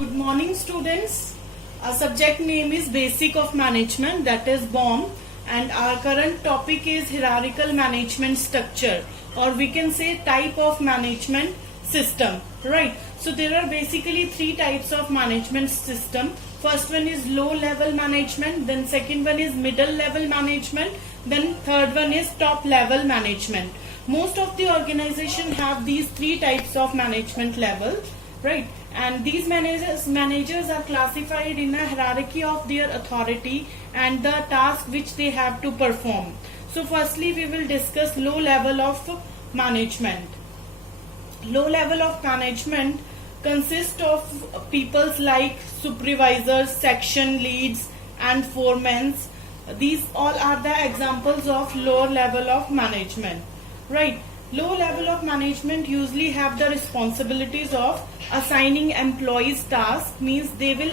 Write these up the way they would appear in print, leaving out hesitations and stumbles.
Good morning, students. Our subject name is Basic of Management, that is BOM, and our current topic is Hierarchical Management Structure, or we can say type of management system, right? So there are basically three types of management system. First one is low level management, then second one is middle level management, then third one is top level management. Most of the organization have these three types of management level, right? And these managers are classified in a hierarchy of their authority and the task which they have to perform. So firstly we will discuss low level of management. Low level of management consists of people like supervisors, section leads and foremen. These all are the examples of lower level of management, right? Low level of management usually have the responsibilities of assigning employees tasks, means they will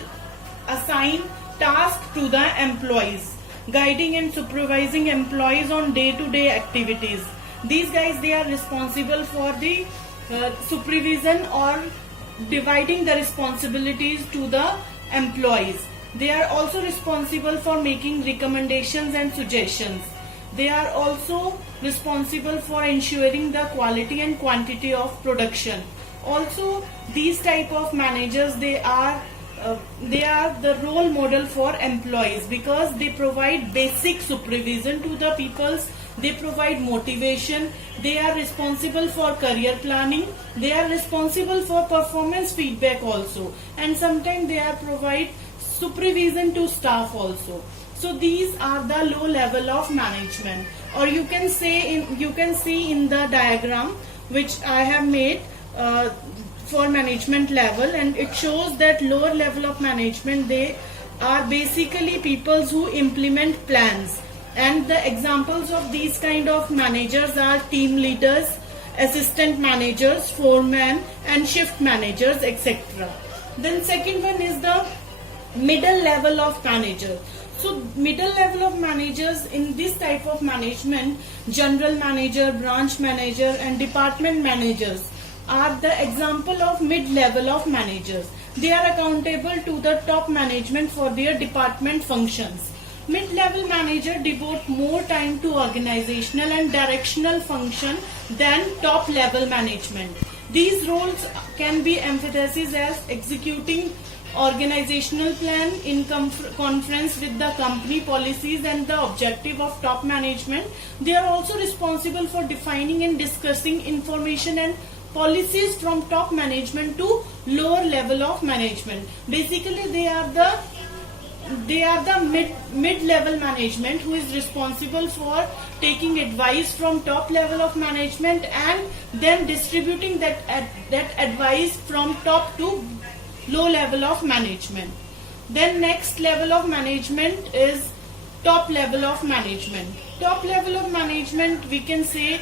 assign tasks to the employees, guiding and supervising employees on day-to-day activities. These guys, they are responsible for the supervision or dividing the responsibilities to the employees. They are also responsible for making recommendations and suggestions. They are also responsible for ensuring the quality and quantity of production. Also, these type of managers, they are the role model for employees because they provide basic supervision to the peoples. They provide motivation. They are responsible for career planning. They are responsible for performance feedback also, and sometimes they are provide supervision to staff also. So these are the low level of management, or you can see in the diagram which I have made for management level, and it shows that lower level of management, they are basically people who implement plans, and the examples of these kind of managers are team leaders, assistant managers, foremen and shift managers, etc. Then second one is the middle level of manager. So middle level of managers in this type of management, general manager, branch manager and department managers are the example of mid-level of managers. They are accountable to the top management for their department functions. Mid-level manager devote more time to organizational and directional function than top level management. These roles can be emphasized as executing organizational plan in conference with the company policies and the objective of top management. They are also responsible for defining and discussing information and policies from top management to lower level of management. Basically, they are the mid-level management who is responsible for taking advice from top level of management and then distributing that advice from top to low level of management. Then next level of management is top level of management. Top level of management, we can say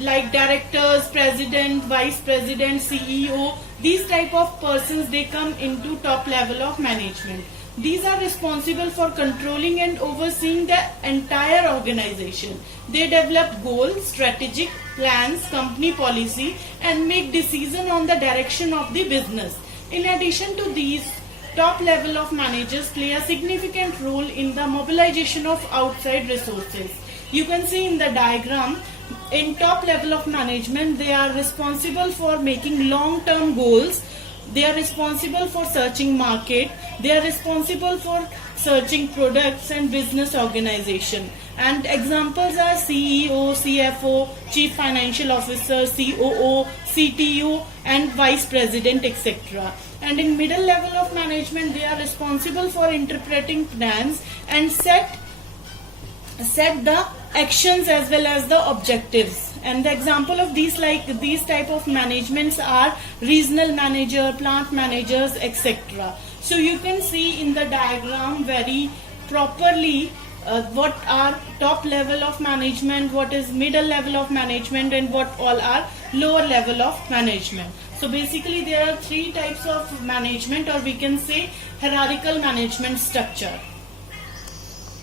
like directors, president, vice president, CEO. These type of persons, they come into top level of management. These are responsible for controlling and overseeing the entire organization. They develop goals, strategic plans, company policy and make decision on the direction of the business. In addition to these, top level of managers play a significant role in the mobilization of outside resources. You can see in the diagram, in top level of management, they are responsible for making long-term goals. They are responsible for searching market. They are responsible for searching products and business organization. And examples are CEO, CFO, Chief Financial Officer, COO, CTO and Vice President, etc. And in middle level of management, they are responsible for interpreting plans and set the actions as well as the objectives. And the example of these type of managements are regional manager, plant managers, etc. So you can see in the diagram very properly what are top level of management, what is middle level of management and what all are lower level of management. So basically there are three types of management, or we can say hierarchical management structure.